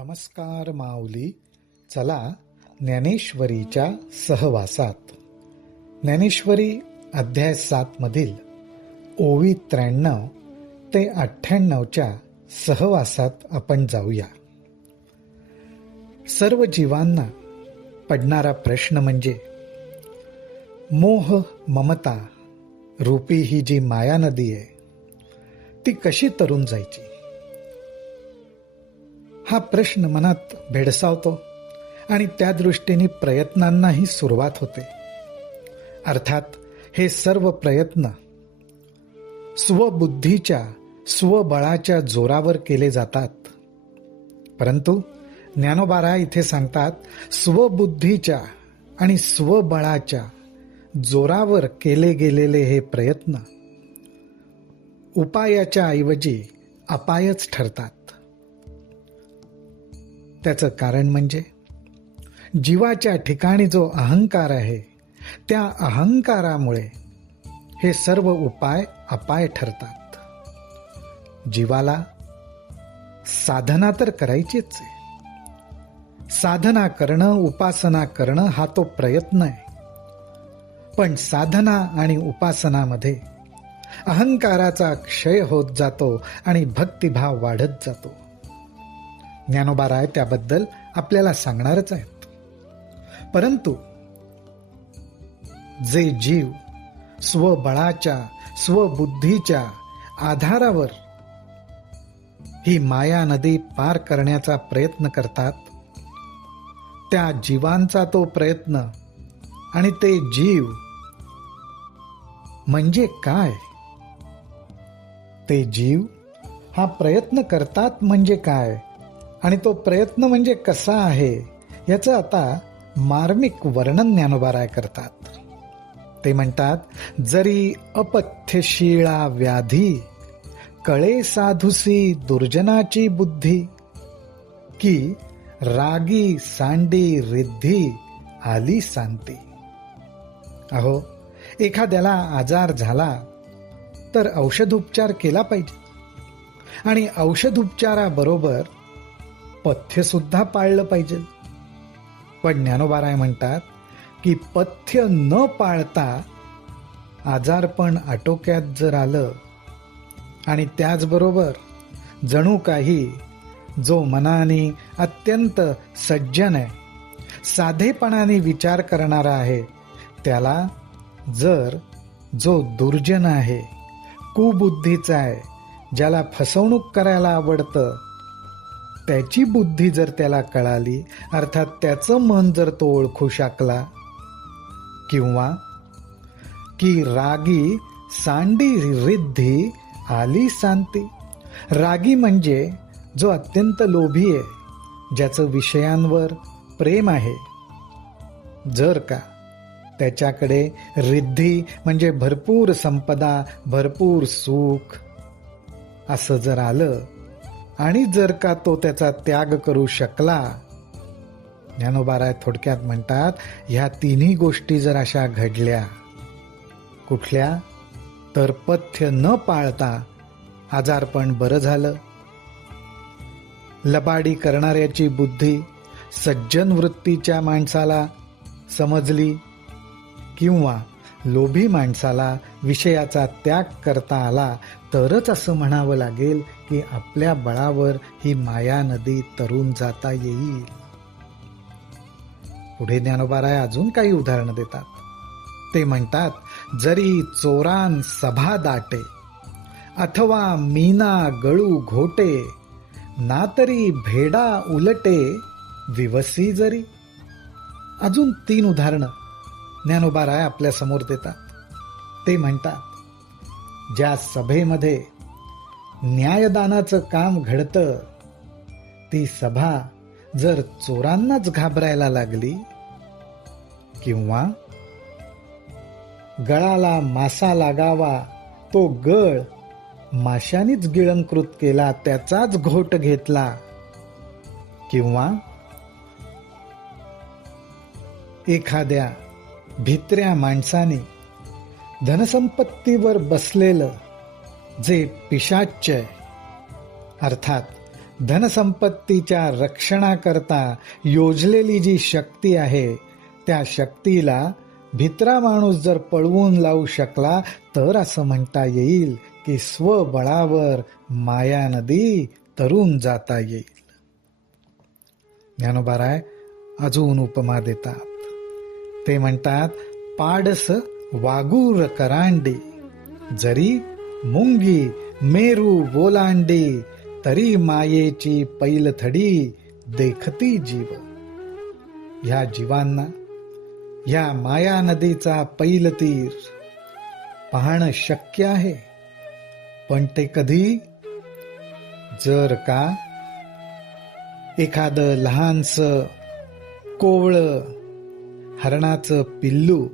नमस्कार माऊली. चला ज्ञानेश्वरीच्या सहवासात. ज्ञानेश्वरी अध्याय 7 मधील ओवी 93 ते 98च्या सहवासात आपण जाऊया. सर्व जीवांना पडणारा प्रश्न म्हणजे मोह ममता रूपी ही जी माया नदी आहे ती कशी तरून जायची, हा प्रश्न मनात भेडसावतो आणि त्या दृष्टीने प्रयत्नांनाही सुरुवात होते. अर्थात हे सर्व प्रयत्न स्वबुद्धीच्या स्वबळाच्या जोरावर केले जातात. परंतु ज्ञानोबा इथे सांगतात स्वबुद्धीच्या आणि स्वबळाच्या जोरावर केले गेलेले हे प्रयत्न उपायाच्या ऐवजी अपायच ठरतात. त्याचं कारण म्हणजे जीवाच्या ठिकाणी जो अहंकार आहे त्या अहंकारामुळे हे सर्व उपाय अपाय ठरतात. जीवाला साधना तर करायचीच आहे. साधना करणं, उपासना करणं हा तो प्रयत्न आहे. पण साधना आणि उपासनामध्ये अहंकाराचा क्षय होत जातो आणि भक्तिभाव वाढत जातो. ज्ञानोबा त्याबद्दल आपल्याला सांगणारच आहेत. परंतु जे जीव स्वबळाच्या स्वबुद्धीच्या आधारावर ही माया नदी पार करण्याचा प्रयत्न करतात, त्या जीवांचा तो प्रयत्न आणि ते जीव म्हणजे काय, ते जीव हा प्रयत्न करतात म्हणजे काय आणि तो प्रयत्न म्हणजे कसा आहे याचं आता मार्मिक वर्णन ज्ञानोबा करतात. ते म्हणतात, जरी अपथ्यशीळा व्याधी कळे साधुसी दुर्जनाची बुद्धी, की रागी सांडी रिद्धी आली सांती. अहो, एखाद्याला आजार झाला तर औषधोपचार केला पाहिजे आणि औषधोपचाराबरोबर पथ्य सुद्धा पाळलं पाहिजे. पण ज्ञानोबा म्हणतात की पथ्य न पाळता आजारपण आटोक्यात जर आलं आणि त्याचबरोबर जणू काही जो मनाने अत्यंत सज्जन आहे, साधेपणाने विचार करणारा आहे, त्याला जर जो दुर्जन आहे, कुबुद्धीचा आहे, ज्याला फसवणूक करायला आवडतं, त्याची बुद्धी जर त्याला कळाली, अर्थात त्याचं मन जर तो ओळखू शकला, किंवा की रागी सांडी रिद्धी आली सांती. रागी म्हणजे जो अत्यंत लोभी आहे, ज्याचं विषयांवर प्रेम आहे, जर का त्याच्याकडे रिद्धी म्हणजे भरपूर संपदा, भरपूर सुख असं जर आलं आणि जर का तो त्याचा त्याग करू शकला, ज्ञानोबा थोडक्यात म्हणतात, ह्या तिन्ही गोष्टी जर अशा घडल्या, कुठल्या तर पथ्य न पाळता आजारपण बरं झालं, लबाडी करणाऱ्याची बुद्धी सज्जन वृत्तीच्या माणसाला समजली, किंवा लोभी माणसाला विषयाचा त्याग करता आला, तरच असं म्हणावं लागेल की आपल्या बळावर ही माया नदी तरून जाता येईल. पुढे ज्ञानोबा अजून काही उदाहरणं देतात. ते म्हणतात, जरी चोरान सभा दाटे अथवा मीना गळू घोटे, ना तरी भेडा उलटे विवसी जरी. अजून 3 उदाहरणं ज्ञानोबा आपल्या समोर देतात. ते म्हणतात, ज्या सभेमध्ये न्यायदानाचं काम घडतं, ती सभा जर चोरांनाच घाबरायला लागली, किंवा गळाला मासा लागावा तो गळ माशानीच गिळंकृत केला, त्याचाच घोट घेतला, किंवा एखाद्या भित्र्या माणसाने धनसंपत्तीवर बसलेलं जे पिशाच्य, अर्थात धनसंपत्तीच्या रक्षणाकरता योजलेली जी शक्ती आहे, त्या शक्तीला भित्रा माणूस जर पळवून लावू शकला तर असं म्हणता येईल की स्वबळावर माया नदी तरून जाता येईल. ज्ञानोबाराय अजून उपमा देतात. ते म्हणतात, पाडस वागूर करांडी, जरी मुंगी मेरू बोलांडी, तरी मायेची पैलथडी देखती जीव. ह्या जीवांना ह्या माया नदीचा पैलतीर पाहणं शक्य आहे, पण ते कधी, जर का एखादं लहानसं कोवळं हरणाचं पिल्लू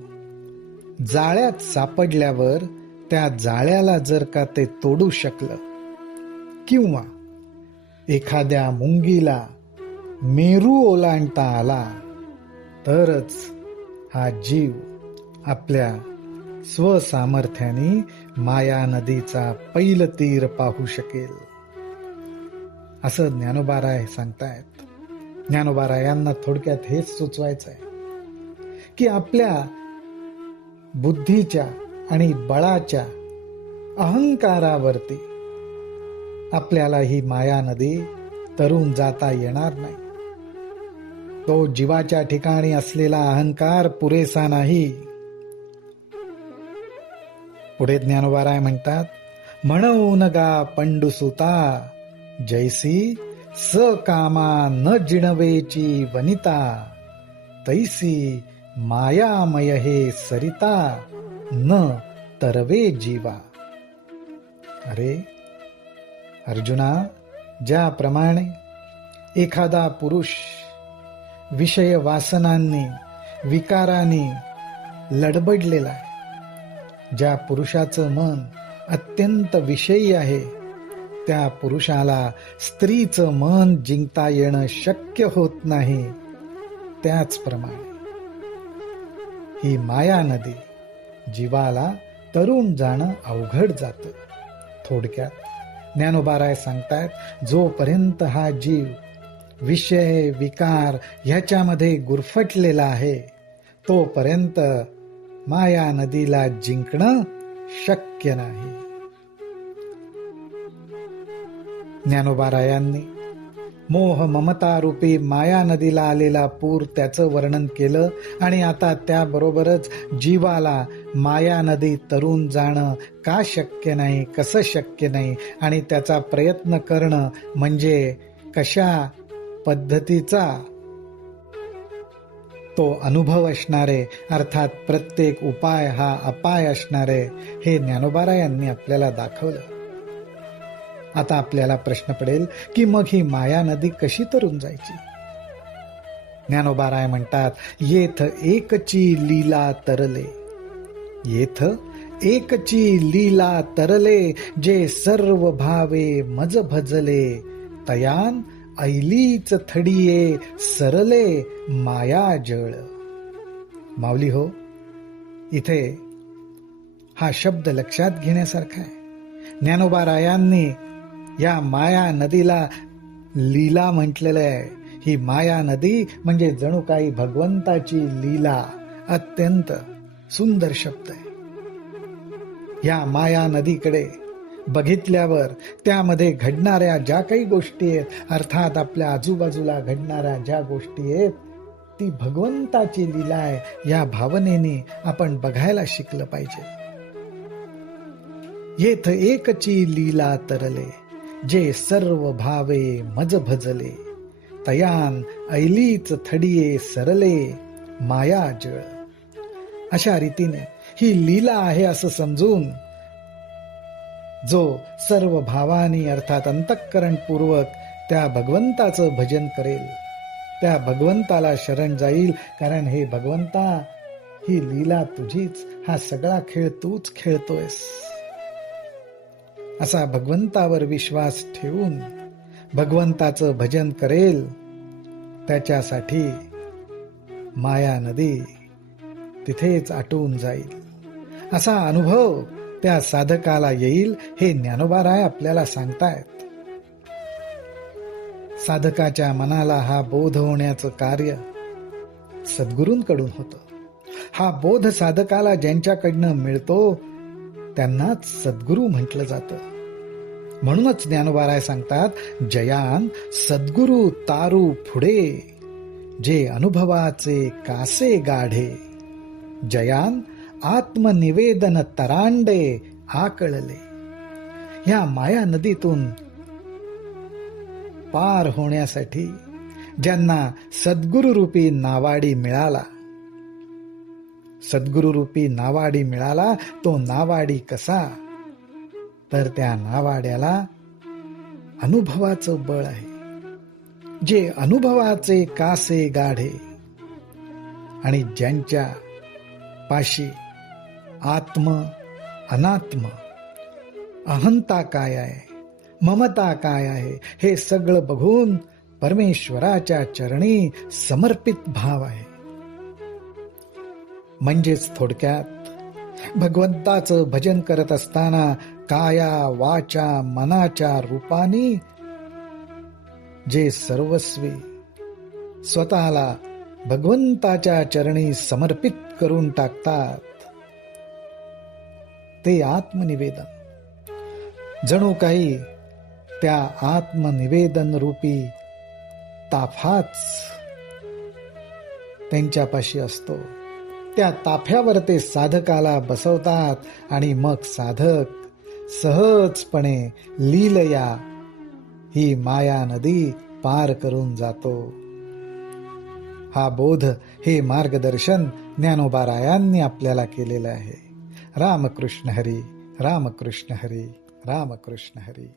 जाळ्यात सापडल्यावर त्या जाळ्याला जर का ते तोडू शकलं, किंवा एखाद्या मुंगीला मेरू ओलांडता आला, तरच हा जीव आपल्या स्वसामर्थ्याने माया नदीचा पैलतीर पाहू शकेल, असं ज्ञानोबाराय सांगतायत. ज्ञानोबारायांना थोडक्यात हेच सुचवायचं आहे की आपल्या बुद्धीच्या आणि बळाच्या अहंकारावरती आपल्याला ही माया नदी तरून जाता येणार नाही. तो जीवाच्या ठिकाणी असलेला अहंकार पुरेसा नाही. पुढे ज्ञानोबाराय म्हणतात, म्हणून गा पंडुसुता, जैसी सकामा न जिणवेची वनिता, तैसी मायामय हे सरिता, न तरवे जीवा. अरे अर्जुना, ज्याप्रमाणे एखादा पुरुष विषय वासनांनी विकारांनी लडबडलेला आहे, ज्या पुरुषाचं मन अत्यंत विषयी आहे, त्या पुरुषाला स्त्रीचं मन जिंकता येणं शक्य होत नाही, त्याचप्रमाणे ही माया नदी जीवाला तरून जाणं अवघड जातं. थोडक्यात ज्ञानोबाराय सांगतायत, जोपर्यंत हा जीव विषय विकार ह्याच्यामध्ये गुरफटलेला आहे, तोपर्यंत माया नदीला जिंकणं शक्य नाही. ज्ञानोबारायांनी मोह ममता रूपी माया नदीला आलेला पूर त्याचं वर्णन केलं, आणि आता त्याबरोबरच जीवाला माया नदी तरून जाणं का शक्य नाही, कसं शक्य नाही, आणि त्याचा प्रयत्न करणं म्हणजे कशा पद्धतीचा तो अनुभव असणारे, अर्थात प्रत्येक उपाय हा अपाय असणारे, हे ज्ञानोबारायांनी आपल्याला दाखवलं. आता आपल्याला प्रश्न पडेल की मग ही माया नदी कशी तरून जायची? ज्ञानोबाराय म्हणतात, येथ एकची लीला तरले, येथ एकची लीला तरले, जे सर्व भावे मज भजले, तयान ऐलीच थडिये सरले माया जळ. माऊली हो, इथे हा शब्द लक्षात घेण्यासारखा आहे. ज्ञानोबारायांनी या माया नदीला लीला म्हटलेलं आहे. ही माया नदी म्हणजे जणू काही भगवंताची लीला. अत्यंत सुंदर शब्द आहे. या माया नदीकडे बघितल्यावर त्यामध्ये घडणाऱ्या ज्या काही गोष्टी आहेत, अर्थात आपल्या आजूबाजूला घडणाऱ्या ज्या गोष्टी आहेत, ती भगवंताची लीला आहे, या भावनेने आपण बघायला शिकलं पाहिजे. येथ एकची लीला तरले, जे सर्व भावे मज भजले, तयान ऐलीच थडिये सरले माया जळ. अशा रीतीने ही लीला आहे असं समजून जो सर्व भावानी अर्थात अंतःकरणपूर्वक त्या भगवंताचं भजन करेल, त्या भगवंताला शरण जाईल. कारण हे भगवंता, ही लीला तुझीच, हा सगळा खेळ तूच खेळतोयस, असा भगवंतावर विश्वास ठेवून भगवंताचं भजन करेल, त्याच्यासाठी माया नदी तिथेच आटून जाईल. असा अनुभव त्या साधकाला येईल, हे ज्ञानोबाराय आपल्याला सांगतायत. साधकाच्या मनाला हा बोध होण्याचं कार्य सद्गुरूंकडून होतं. हा बोध साधकाला ज्यांच्याकडनं मिळतो त्यांनाच सद्गुरू म्हटलं जातं. म्हणूनच ज्ञानोबाराय सांगतात, जयान सद्गुरू तारू पुढे, जे अनुभवाचे कासे गाढे. जयान आत्मनिवेदन तरांडे आकळले. या माया नदीतून पार होण्यासाठी ज्यांना सद्गुरू रूपी नावाडी मिळाला, सद्गुरू रूपी नावाडी मिळाला, तो नावाडी कसा? तर त्या नावाड्याला अनुभवाचं बळ आहे, जे अनुभवाचे कासे गाढे. आणि ज्यांच्या पाशी आत्म अनात्म, अहंता काय आहे, ममता काय आहे, हे सगळं बघून परमेश्वराच्या चरणी समर्पित भाव आहे. म्हणजेच थोडक्यात भगवंताचं भजन करत असताना काया वाचा मनाच्या रूपाने जे सर्वस्वी स्वतःला भगवंताच्या चरणी समर्पित करून टाकतात, ते आत्मनिवेदन. जणू काही त्या आत्मनिवेदन रूपी ताफाच त्यांच्यापाशी असतो. त्या ताफ्यावर ते साधकाला बसवतात आणि मग साधक सहजपणे लीलया ही माया नदी पार करून जातो. हा बोध, हे मार्गदर्शन ज्ञानोबारायांनी आपल्याला केलेलं आहे. रामकृष्ण हरी, रामकृष्ण हरी, रामकृष्ण हरी.